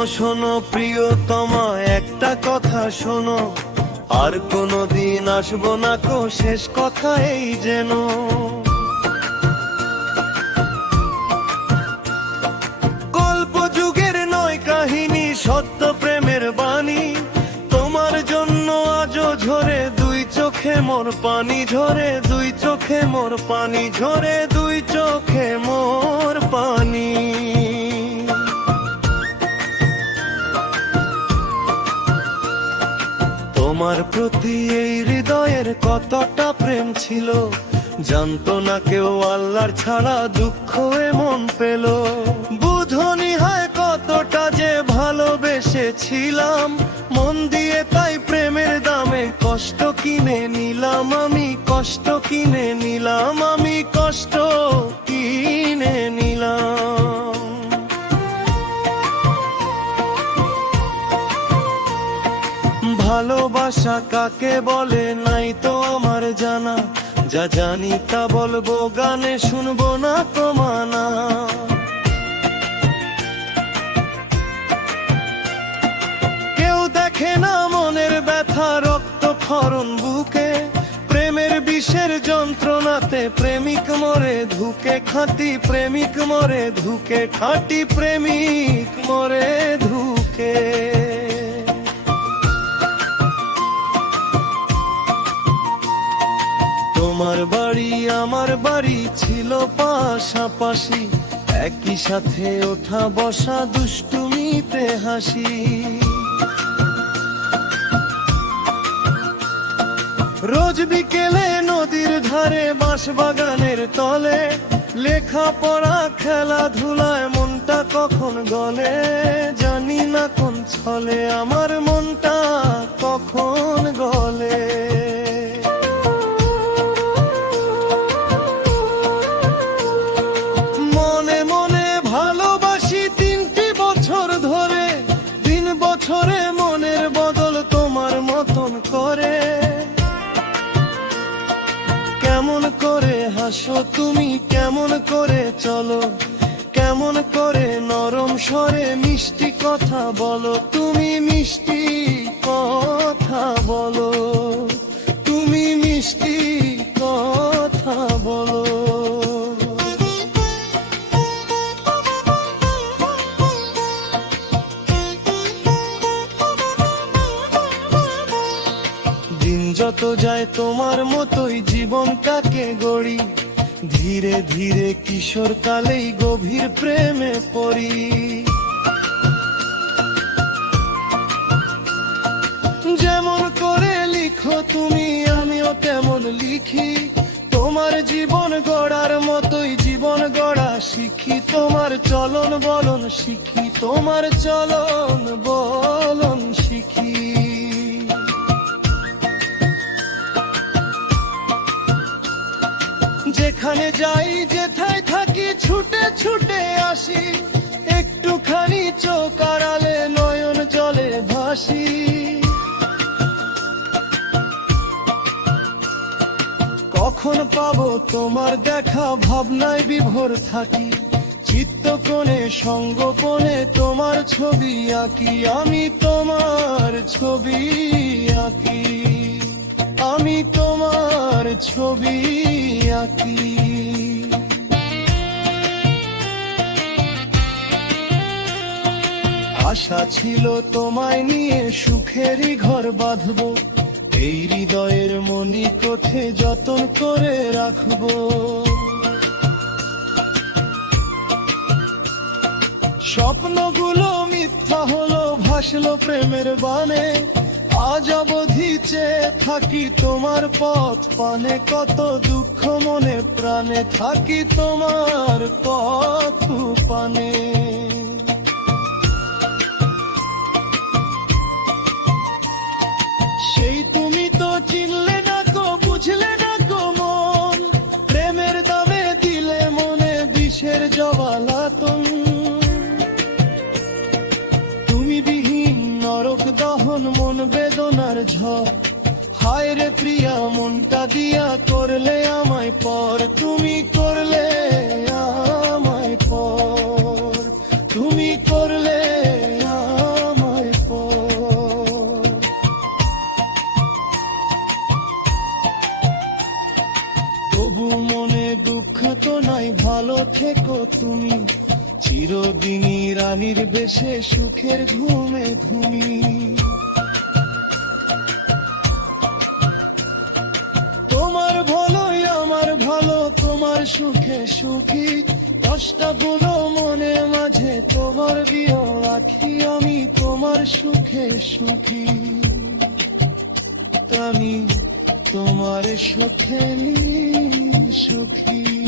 শোনো শোনো প্রিয়তমা, একটা কথা শোনো, আর কোনোদিন আসবো না কো শেষ কথা এই যেন। কল্পযুগের নয় কাহিনী, সত্য প্রেমের বাণী, তোমার জন্য আজও ঝরে দুই চোখে মোর পানি ঝরে, দুই চোখে মোর পানি ঝরে, দুই চোখে মোর পানি। তোমার প্রতি এই হৃদয়ের কতটা প্রেম ছিল, জানতো না কেউ আল্লাহর ছাড়া দুঃখ এমন পেল। বুঝনি হয় কতটা যে ভালোবেসেছিলাম, মন দিয়ে তাই প্রেমের দামে কষ্ট কিনে নিলাম আমি, কষ্ট কিনে নিলাম আমি, কষ্ট কিনে নিলাম। ভালোবাসা কাকে বলে নাই তো আমার জানা, যা জানি তা বলবো গানে, শুনবো না তো মানা। কেউ দেখে না মনের ব্যথা, রক্ত ক্ষরণ বুকে, প্রেমের বিষের যন্ত্রণাতে প্রেমিক মরে ধুকে, খাঁটি প্রেমিক মরে ধুকে, খাঁটি প্রেমিক মরে ধুকে। তোমার বাড়ি আমার বাড়ি ছিল পাশাপাশি, একই সাথে ওঠা বসা, দুষ্টুমিতে হাসি। রোজ বিকেলে নদীর ধারে, বাঁশবাগানের তলে, লেখাপড়া খেলাধুলায় মনটা কখন গলে, জানি না কোন ছলে আমার মনটা কখন গলে। বছরে মনের বদল তোমার মতন করে, কেমন করে হাসো তুমি, কেমন করে চলো, কেমন করে নরম স্বরে মিষ্টি কথা বলো, তুমি মিষ্টি কথা বলো, তুমি মিষ্টি কথা বলো। যত যায় তোমার মতোই জীবনটাকে গড়ি, ধীরে ধীরে কিশোর কালেই গভীর প্রেমে পড়ি। যেমন করে লিখো তুমি আমিও তেমন লিখি, তোমার জীবন গড়ার মতোই জীবন গড়া শিখি, তোমার চলন বলন শিখি, তোমার চলন বলন শিখি। যেখানে যাই যেথায় থাকি ছুটে ছুটে আসি, একটুখানি চোখ আড়ালে নয়ন জলে ভাসি। কখন পাবো তোমার দেখা ভাবনায় বিভোর থাকি, চিত্তকোণে সঙ্গোপনে তোমার ছবি আঁকি, আমি তোমার ছবি আঁকি, আমি তোমার ছবি আঁকি। আশা ছিল তোমায় নিয়ে সুখেরই ঘর বাঁধবো, এই হৃদয়ের মণিকোঠে যতন করে রাখবো। স্বপ্নগুলো মিথ্যা হলো, ভাসলো প্রেমের বানে, আজ অবধি চেয়ে থাকি তোমার পথ পানে, কত দুঃখ মনে প্রাণে থাকি তোমার পথ পানে। সেই তুমি তো চিনলে না গো, বুঝলে না গো মন, প্রেমের দামে দিলে মনে বিষের জবালাতন। তুমি বিহীন নরক দহন মন বেদনার ঝড়, হায় রে প্রিয়া মনটা দিয়া করলে আমায় পর, তুমি করলে আমায় পর, তুমি করলে তোমায় ভালো থেকো তুমি, চিরদিনই রানীর বেশে সুখের ঘুমে ঘুমি। তোমার ভালোই আমার ভালো, তোমার সুখে সুখী, কষ্টগুলো মনে মাঝে তোমার বিয়ে রাখি, আমি তোমার সুখে সুখী, আমি তোমার সুখে সুখী।